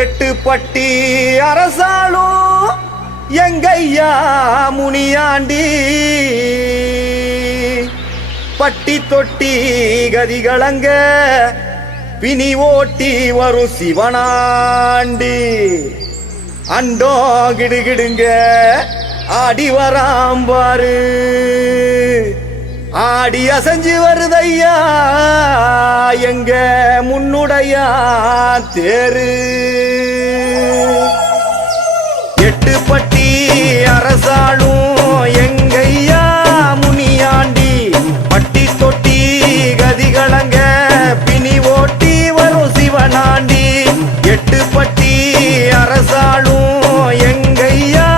எட்டு பட்டி அரசாளும் எங்கையா முனியாண்டி பட்டி தொட்டி கதிகளங்க பிணி ஓட்டி வரும் சிவனாண்டி அண்டோ கிடுகிடுங்க ஆடி வராம்பாரு ஆடி அசைஞ்சு வருதையா எங்க முன்னுடையா தேரு எட்டு பட்டி அரசாளும் எங்கையா முனியாண்டி பட்டி தொட்டி கதிகளங்க பிணி ஓட்டி வரும் சிவனாண்டி எட்டு பட்டி அரசாளும் எங்கையா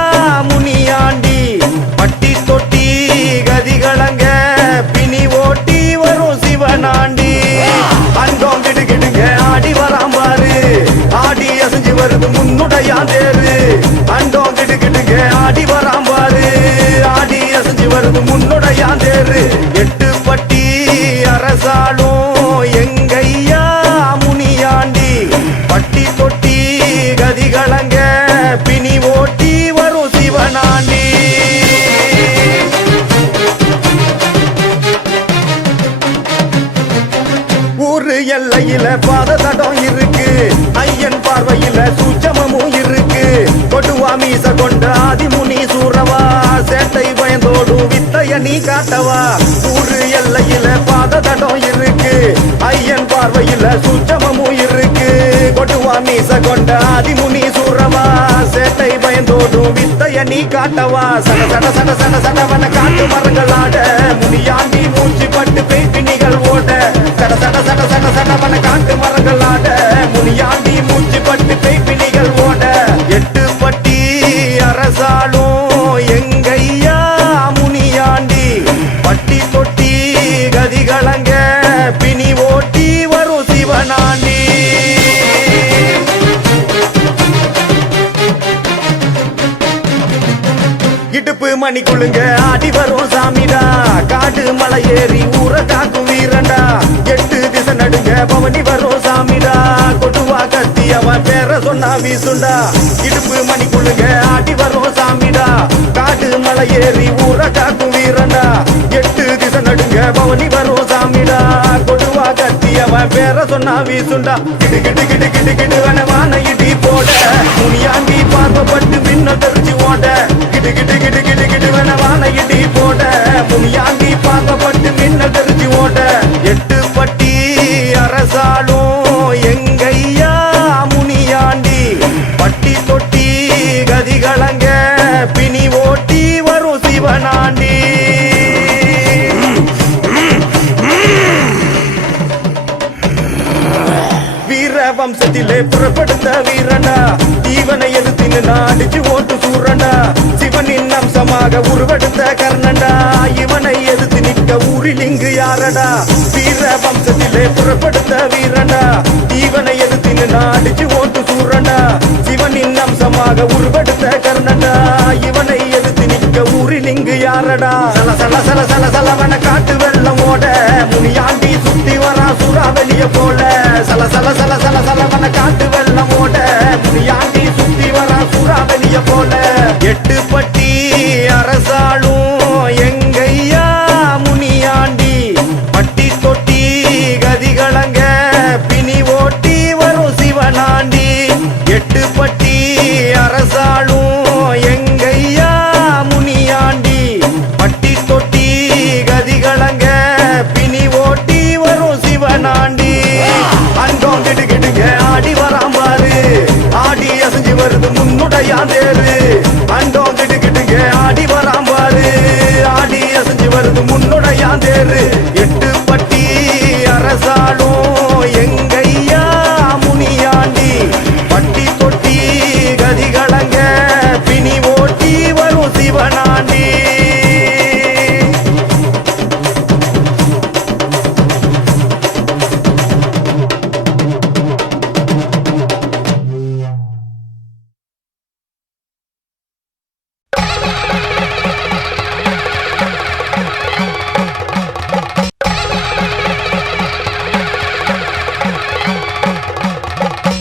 முனியாண்டி பட்டி தொட்டி கதிகளங்க பிணி ஓட்டி வரும் சிவனாண்டி அண்டோம் கிடுகிடுங்க ஆடி வராம்பாரு ஆடி அசைஞ்சு வருது முன்னுடையா தேரு அண்டோம் கிடுகிடுங்க ஆடி வராம்பாரு ஆடி அசைஞ்சு வருது முன்னுடையா தேரு எட்டு பட்டி அரசாளும் எங்கையா முனியாண்டி பட்டி தொட்டி கதிகளங்க பிணி ஓட்டி வரும் சிவனாண்டி ஊரு எல்லையில பாத தடம் இருக்கு ஐயன் பார்வையில சூச்சமும் இருக்கு கொடுவா மீச கொண்ட ஆதிமுனி சூரவா சேட்டை பயந்தோடு வித்தைய நீ காட்டவா ஊரு எல்லையில பாத தடம் இருக்கு ஐயன் பார்வையில சூச்சமும் இருக்கு கொடுவா மீச கொண்ட ஆதிமுனி சூரவா சேட்டை பயந்தோடு வித்தைய நீ காட்டவா சட சட சட சட சடவன காட்டு மரங்களாட முனியாண்டி மூச்சு பட்டு பேய்பிணிகள் ஓட சட சட சட சட சடவன காட்டு மரங்களாட முனியாண்டி மூச்சு பட்டு பேய்பிணிகள் ஓட எட்டு பட்டி அரசாளும் எங்கையா முனியாண்டி பட்டி தொட்டி கதிகளங்க பிணி ஓட்டி வரும் சிவனாண்டி இடுப்பு மணி குழுங்க ஆடி வரும் சாமிடா காடு மலை ஏறி ஊர காக்கும் வீரண்டா எட்டு திசை நடுங்க பவனி வரும் சாமிடா கொடுவா கத்தி அவன் பேர சொன்னா வீசுண்டா இடுப்பு மணி குழுங்க ஆடி வரும் சாமிடா காடு மலை ஏறி ஊர காக்கும் வீரண்டா எட்டு திசை நடுங்க பவனி வரும் சாமிடா கொடுவா கத்தி அவன் பேர சொன்னா வீசுண்டா கிடு கிடு கிடு கிடு கிடு வனவான இடி போட முனியாண்டி பார்வப்பட்டு மின்ன தெரிஞ்சு ஓட கிடு கிடு கிடு கிடு கிடு வனவான இடி போட முனியாண்டி பார்வப்பட்டு மின்ன தெரிஞ்சு ஓட எட்டு பட்டி அரசாளும் எங்கையா முனியாண்டி பட்டி தொட்டி கதிகளங்க பிணி ஓட்டி வரும் சிவனாண்டி வம்சத்திலே புறப்படுத்த வீரனா தீவனை எதிர்த்து நாடிச்சு ஓட்டு சூரண்டா சிவனின் அம்சமாக உருவெடுத்த கர்ணண்டா இவனை எதிர்த்து நிற்க ஊரில் இங்கு யாரடா வீர வம்சத்திலே புறப்படுத்த வீரனா தீவனை எதிர்த்து நாடிச்சு ஓட்டு சூரண்டா சிவனின் அம்சமாக உருவெடுத்த கர்ணண்டா இவனை எதிர்த்து நிற்க ஊரில் இங்கு யாரடா சல சல சல சல சலவன காட்டு வெள்ளம் ஓட முனியாண்டி சுத்தி வரா சூறாவளிய போல சல சல சல சல சலவன காட்டு வெள்ளம் ஓட முனியாண்டி சுத்தி வரா சூறாவளிய போல எட்டு பட்டி அரசாளும் எங்கையா முனியாண்டி பட்டி தொட்டி கதிகளங்க பிணி ஓட்டி வரும் சிவனாண்டி எட்டு பட்டி அரசாளும் எங்கையா முனியாண்டி பட்டி தொட்டி கதிகளங்க பிணி ஓட்டி வரும் சிவனாண்டி அண்டோம் கிடுகிடுங்க ஆடி வராம்பாரு ஆடி அசைஞ்சு வருது முன்னுடையா தேரு அண்டோம் கிடுகிடுங்க ஆடி வராம்பாரு ஆடி அசைஞ்சு வருது முன்னுடையா தேரு